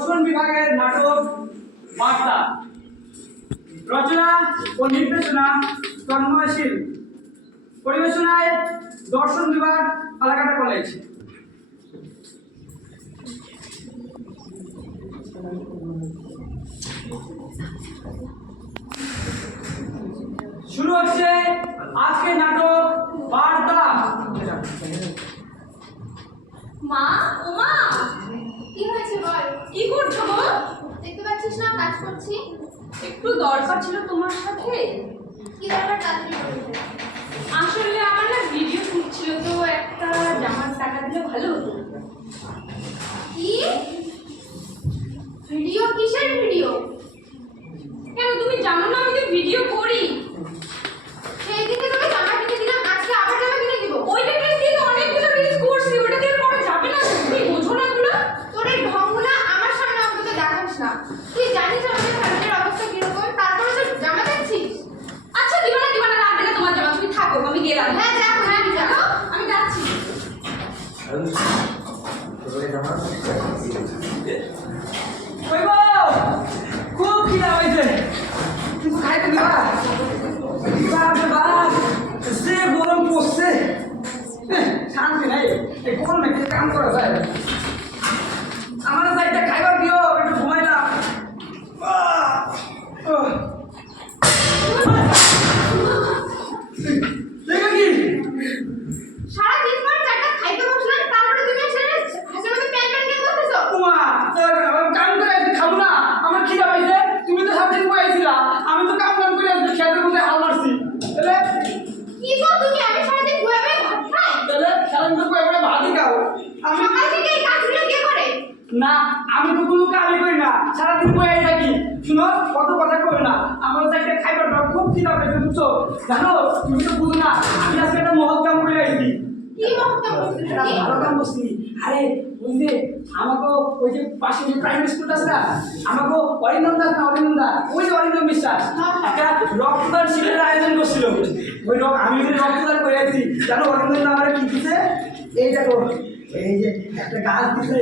দর্শন বিভাগের নাটক বার্তা, রচনা ও নির্দেশনা তন্ময়শীল, পরিবেশনায় দর্শন বিভাগ ফালাকাটা কলেজ। শুরু হচ্ছে আজকের নাটক বার্তা। মা, ও মা, কি হয়েছে বল? কি করছো গো? দেখতে পাচ্ছিস না কাজ করছি? একটু দরকার ছিল তোমার সাথে। কি দরকার তাড়াতাড়ি বলতে? আসলে আমার না ভিডিও করছিল, তো একটা জামার টাকা দিলে ভালো হতো। কি? ভিডিও? কিসের ভিডিও? কেন তুমি জানো না আমি তো ভিডিও করি? সেই দিকে তোকে জামা কিনে দিলাম, আজকে আবার জামা কিনে দিব। ওইটা দিয়ে তো অনেকগুলো রিলস করছি, ওটা দিয়ে করা যাবে না। তুমি বোঝো না এগুলো? তোর এই ঢংগুলো আমার সামনে অন্তত দেখাস না। তুই জানিস আমাদের ফ্যামিলির অবস্থা কিরকম, তারপরে তুই জামা দেখছিস? আচ্ছা দিবা না লাগবে না তোমার জামা, তুমি থাকো, আমি গেলাম। হ্যাঁ যা, আমি যাবো। আমি যাচ্ছি। ওই গো, খুব খিদা হয়েছে, কিছু খাইতে দিবা? বাপরে বাপ, যে গরম পড়ছে, শান্তি নাই। এই গরমে কি কাম করা যায়? আমার সাইডটা খাইবার দিও, একটু ঘুমাইলাম। দেখো কি সারা দিন পর চারটা খাইতে বসলাম, তারপরে তুমি এসে হাসির মধ্যে প্যান প্যান দিয়ে বলতেছো? উমা, কাম করে আজকে খাবো না, আমার খিদা পাইছে। তুমি তো সারাদিন বইয়াছিলা, আমি তো কাম করে আজকে খেতের মধ্যে হাল মারছি। তাহলে কি গো তুমি? আমি সারাদিন বয়ে বয়ে ভাত খাই? তাহলে সারাদিন তো বয়ে বয়ে ভাতই খাও। আমি সকাল থেকে এই কাজগুলো কে করে? না, আমি তো কোনো কামই করি না, সারাদিন বইয়াই থাকি। শুনো, কত কথা কই না, আমার সাইডে খাইবার খুব খিদা পাইছে, বুঝছো? জানো, তুমি তো বুঝো না, আমি আজকে একটা মহৎ কাম করে আইছি। কি মহত্তম করছিস একটা কি? ভালো কাম করছি। আরে ওই যে আমাকে ওই যে পাশে যে প্রাইমারি স্কুলটা আছে না, আমাকে অরিন্দম দাস না, অরিন্দম দা, ওই যে অরিন্দম বিশ্বাস একটা রক্তদান শিবিরের আয়োজন করছিল। ওই আমি যদি রক্তদান করে আছি, জানো অরিন্দম দা আমার কি দিছে? এই দেখো, এই যে একটা গাছ দিছে,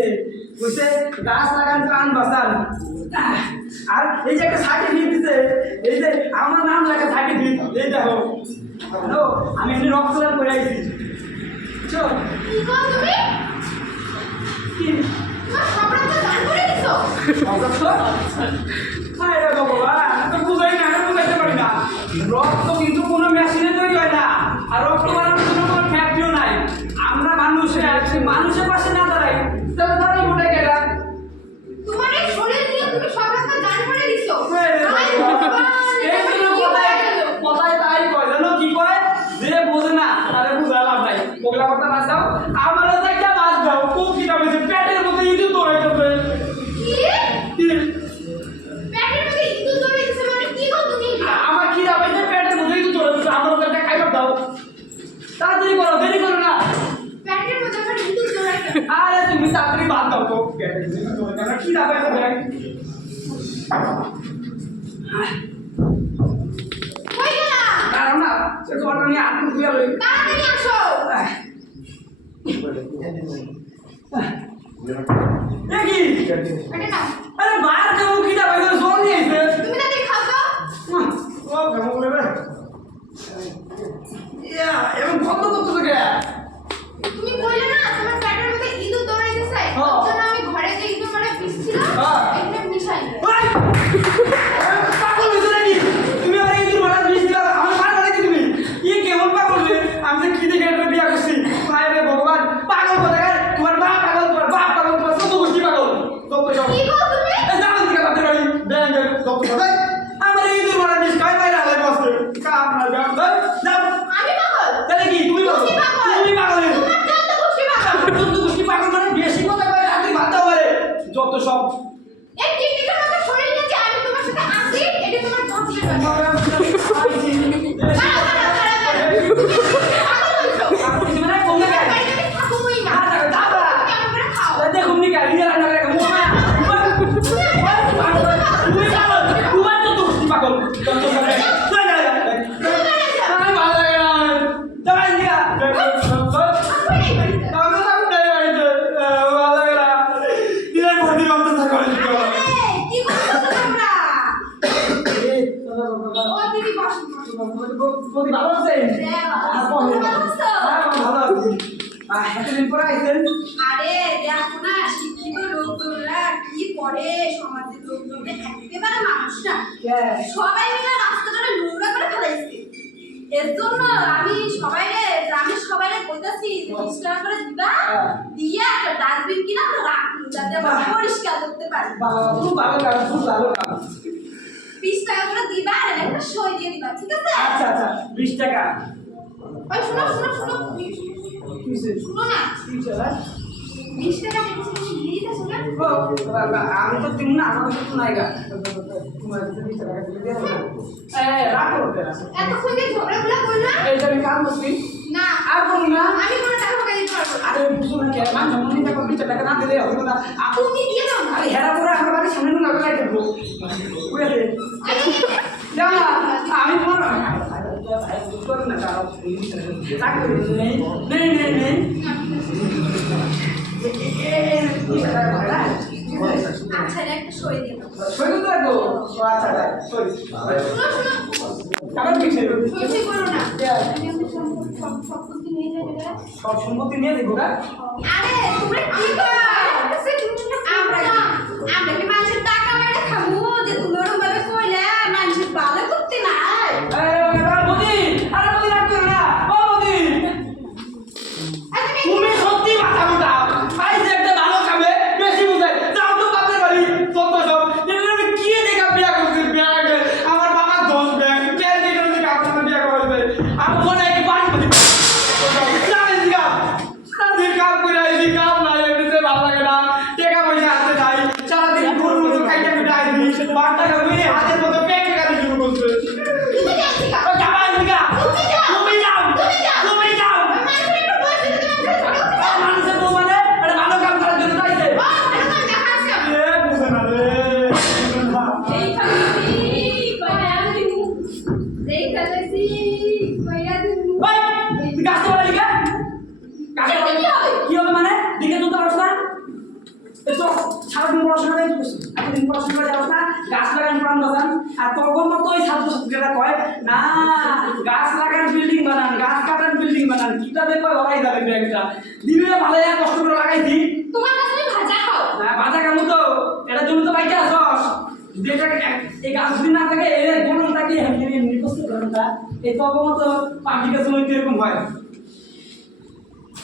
বুঝছে, গাছ লাগান প্রাণ বাঁচান। আর এই যে একটা সার্টিফিকেট দিছে, এই যে আমার নাম লেখা সার্টিফিকেট, এই দেখো। হ্যালো, আমি এমনি রক্তদান করে আইছি। চল। কি গো তুমি? কি? তোমার সব রক্ত দান করে দিছো? রক্ত? হায় রে ভগবান, আমি তো বুঝাই না, আমি বুঝাইতে পারি না। রক্ত কিন্তু কোনো মেশিনে তৈরি হয় না, আর রক্ত বানানোর জন্য কোনো ফ্যাক্টরিও নাই। আমরা মানুষের পাশে না দাঁড়াই, তাহলে দাঁড়াই ওটাই কেটা। তোমার এই শরীর দিয়ে তুমি সব রক্ত দান করে দিছো? হায় রে হায় ভগবান। ভগবান, এই এটা জন্য কি কথায় হয়ে গেল? কথায় তাই কয়, জানো কি কয়? যে বোঝে না তারে বুঝা লাভ নাই। ওগুলা কথা বাদ দাও, আমারও তো একটা বাদ দাও। খুব খিদা পেয়েছে, পেটের মধ্যে ইঁদুর দৌড়াইতেছে। কি? পেটের মধ্যে ইঁদুর দৌড়ে দিছে মানে কি গো তুমি? আমার খিদা পেয়েছে, পেটের মধ্যে ইঁদুর দৌড়াইতেছে, আমারও তো একটা খাইবার দাও। তাড়াতাড়ি করো, দেরি করো না। পেটের মধ্যে আমার ইঁদুর দৌড়ায় কেন? আরে তুমি তাড়াতাড়ি বাদ দাও তো, পেটের মধ্যে ইঁদুর দৌড়াইতেছে, আমার খিদা পেয়েছে ব্যাগ। কই গেলা? দাঁড়াও না, সে তোমার নিয়ে আটকে দিয়ে লই। তাড়াতাড়ি আসো। এ কি? এটা নাও। আরে বাদ দাও, খিদা পেয়েছে, জল নিয়ে আইছে। তুমি তাড়াতাড়ি খাও তো। ও কেমন করে? ইয়া, এমন বন্ধ করতেছে কে? তুমি কইলে না তোমার পেটের মধ্যে ইঁদুর দৌড়াইতেছে, হ্যাঁ। ওর জন্য আমি ঘরে যে ইঁদুর মারা বিষ ছিল হ্যাঁ। এখানে মিশাই দিই। ওই! পাগল হয়েছো নাকি? তুমি আমার ইঁদুর মারা বিষ দিলা, আমার পাগল নাকি তুমি? ই কেমন পাগল রে? আমি যে কি দেখে এটা বিয়া করছি? হায় রে ভগবান, পাগল কোথাকার? তোমার মা পাগল, তোমার বাপ পাগল, তোমার চোদ্দ গোষ্ঠী পাগল। যত সব। কি গো তুমি? এই যাও এদিকে বাপের বাড়ি, ব্যাং ব্যাং, যত সব। এই, আমার ইঁদুর মারা বিষ খাই বাইরে হালাই বসে। কাম না ব্যাং, যাও। আমি পাগল? তাহলে কি তুমি পাগল? তুমি পাগল? তুমি পাগল। তোমার চোদ্দ গোষ্ঠী পাগল। চোদ্দ গোষ্ঠী পাগল মানে বেশি কথা কয়, রাতে ভাত দাও পারে। যত সব। এই টিকটিকের মতো শরীর নিয়ে যে আমি তোমার সাথে আসি, এটা তোমার ধ্বংসের ব্যাপার। দাঁড়াও, দাঁড়াও, দাঁড়াও, দাঁড়াও। তুমি পাগল হইছো? তোমার বাড়িতে আমি থাকবোই না। তুমি আমার করে খাও। পাগল বৌদি ভালো আছেন? হ্যাঁ, ভালো আছি। আর বলেন। তুমি ভালো আছো? হ্যাঁ, আমি ভালো আছি। এতদিন পরে আইছেন? আরে দেখো না শিক্ষিত লোকজনরা কি করে সমাজের লোকজনরা একেবারে মানুষ না হ্যাঁ। সবাই মিলে রাস্তাটা নোংরা করে ফেলাইছে এর জন্য আমি সবাইরে গ্রামের সবাইরে বলতেছি 20 টাকা করে দিবা হ্যাঁ। দিয়ে একটা ডাস্টবিন কিনা আমরা রাখুন যাতে আমরা বাহ। পরিষ্কার করতে পারি বাবা, খুব ভালো কাজ, খুব ভালো কাজ। 20 টাকা করে দিবা আর একটা সই দিয়ে দিবা ঠিক আছে আচ্ছা আচ্ছা, 20 টাকা। ওই শোনো শোনো শোনো কি হইছে? শোনো না কি হইছে, হ্যাঁ? 20 টাকা দিচ্ছি তুমি দিয়ে দিতেছো না ও, আমি তো দিব না, আমার কাছে তো নাই গা। তোমার কাছে 20 টাকা দিলে দিয়ে দেবো। রাখো ওটা। এতক্ষণ যে ঝগড়াগুলো করলা এই যে আমি কাম করছি, না আর বলুন না। আমি কোনো টাকা ফাঁকা দিতে পারবো না আরে বুঝো না কে, মান সম্মান টাকা 20 টাকা না দিলে হবে না। তুমি দিয়ে দাও না আরে হেরা করে আমার বাড়ির সামনে নুন লাগাই দেবো। বুঝলে? না, আমি তোমার নেই নেই নেই আচ্ছা রে একটা সই দিয়ে দাও সই করতে রাখবো। আচ্ছা সই শোনো কাগজ লিখছে সই করো না আমি আমাদের সম্পত্তি নিয়ে যাবে রে সব সম্পত্তি নিয়ে দেবো না। আরে তোমরা কি করো আমরা কি মানুষের টাকা মেরে খাবো যে তুমি ওরকম ভাবে কইলে মানুষের ভালো করতে নাই মোদি, আরে মোদি রাগ করো না। ও মোদি, তুমি সত্যি মাথা মুটাও। আইসে একটা ভালো খাবে, বেশি বুঝাই। যাও তো বাপের বাড়ি, সত্য সব। এগুলো আমি কি দেখা বিয়া করছি, বিয়া আগে। আমার বাবার দোষ ব্যাগ, কে দিল যে কাপড় বিয়া করবে। আমার মনে হয় কি বাড়ি বাড়ি। জানেন দিকা, সারাদিন কাম করে আইছি, কাম নাই, এমনিতে ভালো লাগে না। টাকা পয়সা হাতে নাই, সারাদিন গরুর মতো খাইতে খুঁটে আইছি। 5 টাকা মিলে হাতের মতো পেট টাকা দিয়ে শুরু করছে। তুমি যাচ্ছি কা ও জামাই দিকা, তুমি যাও তুমি যাও, তুমি যাও তুমি যাও। মানুষের একটু বয়স দিতে তোমার ছোট মানুষের বউ মানে একটা ভালো কাম করার জন্য তাইছে। দেখাচ্ছি আমি এ বুঝে না রে। এই খালি কইয়া দিমু এই খালি কইয়া দিমু ভাই, তুই গাছ তো বাড়ি গা। গাছ দেখতে কি হবে? কি হবে মানে? দিকে তুলতে পারছ না? এই তো সারাদিন পড়াশোনা করে কি করছিস? এতদিন পড়াশোনা করে যাস না, গাছ লাগান প্রাণ বাঁচান। আর তখন মতো ওই ছাত্রছাত্রীরা কয়, না গাছ লাগান বিল্ডিং বানান, গাছ কাটান বিল্ডিং বানান। কিতাবে কয় ওরাই যাবে একটা। দিনে ভালো কষ্ট করে লাগাইছি। তোমার কাছে আমি ভাজা খাও বাজা কামু তো এটার জন্য তো বাইকে আসস যেটা এই গাছ যদি না থাকে এর গরম থাকে নির্দিষ্ট গরমটা এই তো অবমত পাবলিক কাছে হইতে এরকম হয়।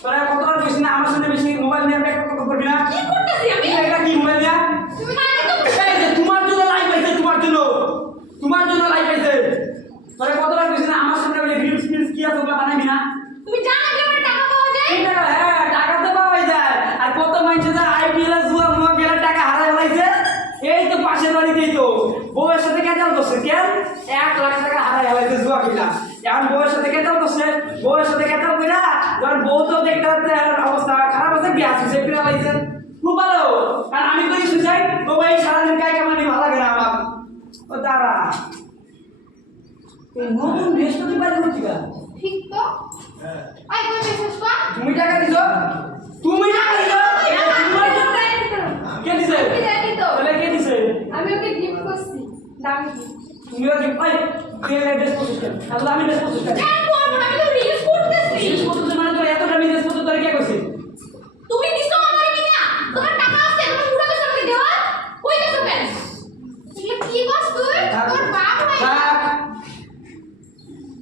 তোরা কতবার বেশি না আমার সামনে বেশি মোবাইল নিয়ে ব্যাগ করবি না। কি করতেছি আমি এটা কি মোবাইল নিয়ে? তুমি না তো এই যে তোমার জন্য লাইভ পাইছে, তোমার জন্য লাইভ পাইছে। তোরা কতবার বেশি না আমার সামনে ওই রিলস ফিলস কি আছে ওগুলা বানাবি না। তুমি জানো যে আমার টাকা পাওয়া যায় এই টাকা, হ্যাঁ টাকা তো পাওয়াই যায়। আর কত মানুষ যে আইপিএল জুয়া মুয়া গেলে টাকা হারাই ফেলাইছে। এই তো পাশের বাড়িতেই তো বউয়ের সাথে কেটাল করছে কেন 1 লাখ টাকা হারাই ফেলাইছে জুয়া কিনা। এখন বউয়ের সাথে কেটাল করছে, বউয়ের সাথে কেটাল কইরা যখন বউ তো দেখতে অবস্থা খারাপ আছে গ্যাস সুইসাইড করে ফেলাইছে। খুব ভালো। আর আমি করি সুইসাইড, তো ভাই সারাদিন কাই কামানি ভালো লাগে না আমার। ও দাঁড়া, এই নতুন ড্রেস তো তুই পারি করছি গা। ঠিক তো আই কই মেসেজ কর তুমি টাকা দিছো, তুমি টাকা দিছো। তোমার জন্য কে দিছে? আমি জানি তো তাহলে কে দিছে? আমি ওকে গিফট করছি দামি গিফট তুমিও কি ভাই কে ড্রেস পছন্দ করে? তাহলে আমি ড্রেস পছন্দ করি। কেন করব আমি তো রিলস করতেছি ড্রেস পছন্দ মানে তো এত দামি ড্রেস পছন্দ করে কে কইছে? তুমি দিছো আমারে কিনা তোমার টাকা আছে তুমি পুরো তো সঙ্গে দেওয়া কই গেছো কেন এগুলো কি বস তুই তোর বাপ ভাই থাক।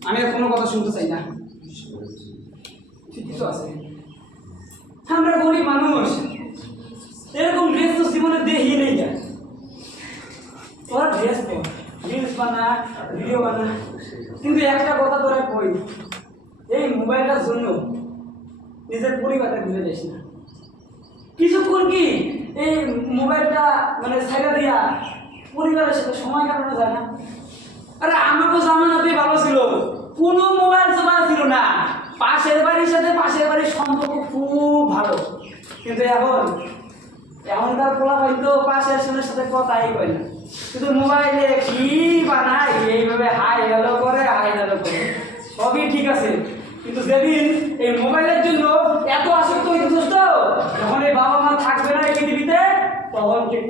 আমি আর কোনো কথা শুনতে চাই না। ঠিক কিছু আছে। আমরা গরিব মানুষ, এরকম ড্রেস তো জীবনে দেখি নেই যা। তোরা ড্রেস তো রিলস বানা, ভিডিও বানা, কিন্তু একটা কথা তোরা কই, এই মোবাইলটার জন্য নিজের পরিবারটা ভুলে যাস না। কিছুক্ষণ কি এই মোবাইলটা মানে ছাইড়া দিয়া পরিবারের সাথে সময় কাটানো যায় না? আরে আমাকে জামানাতেই ভালো ছিল, কোনো মোবাইল চলা ছিল না। পাশের বাড়ির সাথে পাশের বাড়ির সম্পর্ক খুব ভালো। কিন্তু এখনকার পোলা ভাই তো পাশের সাথে কথাই কয় না, শুধু মোবাইলে কি বানায় এইভাবে হাই হ্যালো করে, সবই ঠিক আছে। কিন্তু যেদিন এই মোবাইলের জন্য এত আসক্ত হইতে যখন এই বাবা মা থাকবে না এই পৃথিবীতে, তখন ঠিক